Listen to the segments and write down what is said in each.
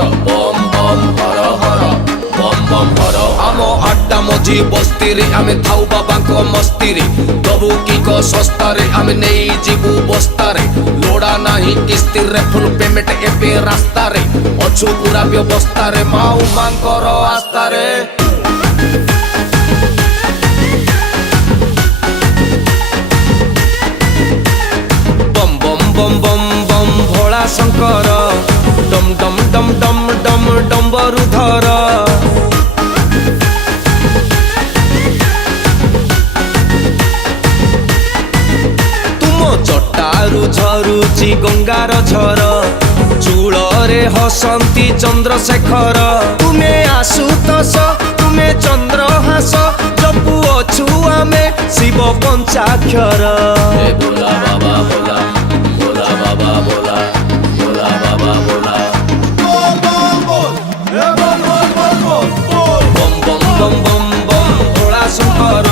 बम बम हर हर बम बम हर आम आड्डा मझी बस्ती रे आमे थाउ बाबा को मस्ती रे दबु की को सस्ता रे आमे नहीं जीवु बस्ता रे लोड़ा नहीं किस्ती रे फुल पेमेंट एबे रास्ता रे अछु पूरा व्यवस्था रे माऊ मांकर आस्था रे बम बम बम बम बम भोला शंकर डम डम डम डम डम डम्बरुधर तुम जटारु झरुची गंगार झर चूଳରେ हसंती चंद्रशेखर तुमे आशुतोष तुमे चंद्रहास जपु अछु आमे शिव पंचाक्षर भोला बाबा भोला भोला बाबा भोला भोला बाबा भोला बम बम बम बम बम भोला शंकर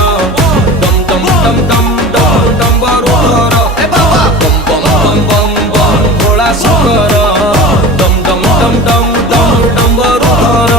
डम डम डम डम डम डम्बरुधर ए बाबा बम बम बम बम बम भोला शंकर डम डम डम डम डम डम्बरुधर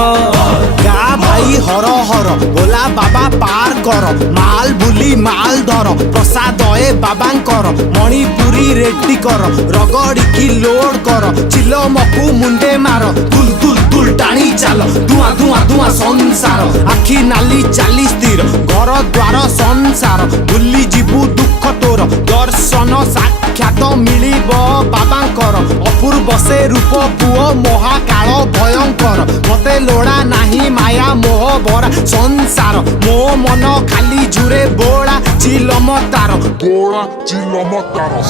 गा भाई हर हर भोला बाबा पार कर माल बुली माल धर प्रसाद ए बाबांकर मणिपुरी रेड्डी कर रगड़ी लोड कर चिलमकु मुंडे मार दुल दुल दुल टाणी चाल धुआं धुआं धुआं संसार आखि नाली चाली स्थिर घर द्वार संसार भूली जीवु दुख तोर दर्शन साक्षात मिलिब बाबांकर अपूर्व से रूप पुओ महाकाल भयंकर मते लोड़ा नाही माया मोह भरा संसार मो मन खाली झुरे बोला चिलम तार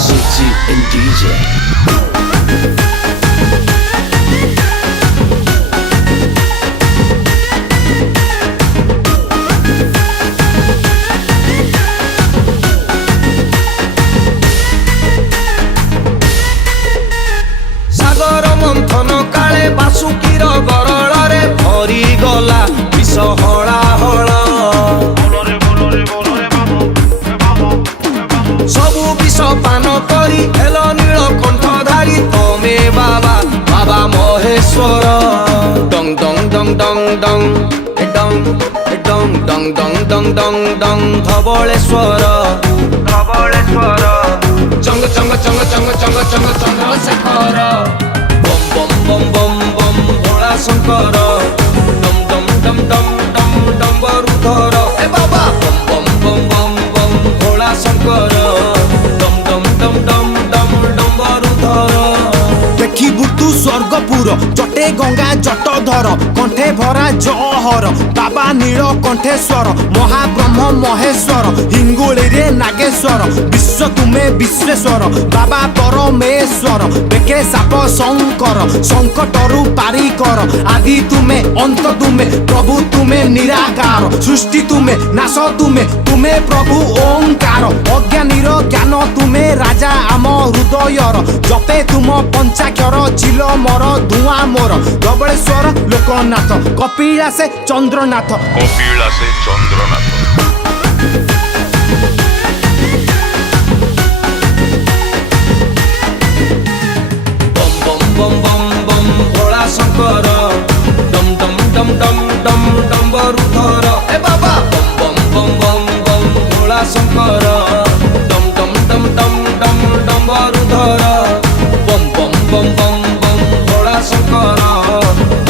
Suji and DJ सागर मंथन काले बासुकीर गरଳରେ भरी गला विष हळा हळ सबु विष पान करी हेल नील कंठधारी तमे बाबा बाबा महेश्वर डंग डंग डंग डंग डंग डंग डंग डंग डंग डंग डंग डंग धवलेश्वर धवलेश्वर चंग चंग चंग चंग चंग चंग चंद्रशेखर बम बम बम बम बम भोला शंकर डम डम डम डम डम डम्बरुधर ए बाबा बम बम बम बम बम भोला शंकर डम डम डम डम डम डम्बरुधर देखिबु तू स्वर्गपुर जटे गंगा जटधर कंठे भरा जहर बाबा नील कंठेश्वर महाब्रह्म महेश्वर हिंगुली रे नागेश्वर विश्व तुमे विश्वेश्वर बाबा परमेश्वर बेके साप शंकर संकटरु पारी कर आदि तुमे अंत तुमे प्रभु तुमे निराकार सृष्टि तुमे नाश तुमे तुमे प्रभु ओंकार अज्ञानीर ज्ञान तुमे राजा आम हृदयर जपे तुम पंचाक्षर चिल मोर धुआं मोर धवलेश्वर लोकनाथ कपिलासे चंद्रनाथ बम बम बम बम भोला शंकर डम डम डम डम डम डम्बरुधर ए बाबा बम बम बम बम बम भोला शंकर डम डम डम डम डम डम्बरुधर बम बम बम बम बम भोला शंकर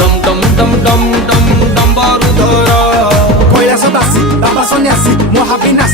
डम डम डम डम डम डम्बरुधर कैलास दासी बाबा सन्यासी महाविना